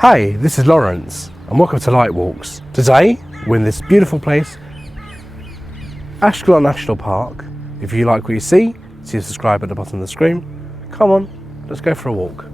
Hi, this is Lawrence and welcome to Light Walks. Today we're in this beautiful place, Ashkelon National Park. If you like what you see subscribe at the bottom of the screen. Come on, let's go for a walk.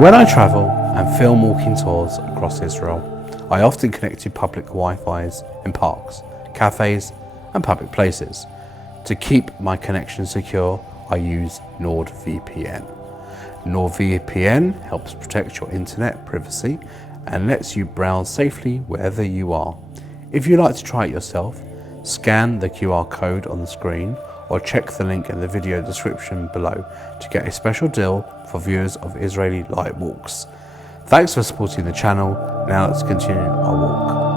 When I travel and film walking tours across Israel, I often connect to public Wi-Fi's in parks, cafes and public places. To keep my connection secure, I use NordVPN. NordVPN helps protect your internet privacy and lets you browse safely wherever you are. If you'd like to try it yourself, scan the QR code on the screen or check the link in the video description below to get a special deal for viewers of Israeli light walks. Thanks for supporting the channel. Now let's continue our walk.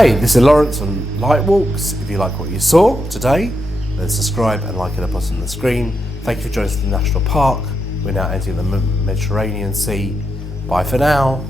Hey, this is Lawrence on Lightwalks. If you like what you saw today, then subscribe and like at the bottom of the screen. Thank you for joining us at the National Park. We're now entering the Mediterranean Sea. Bye for now.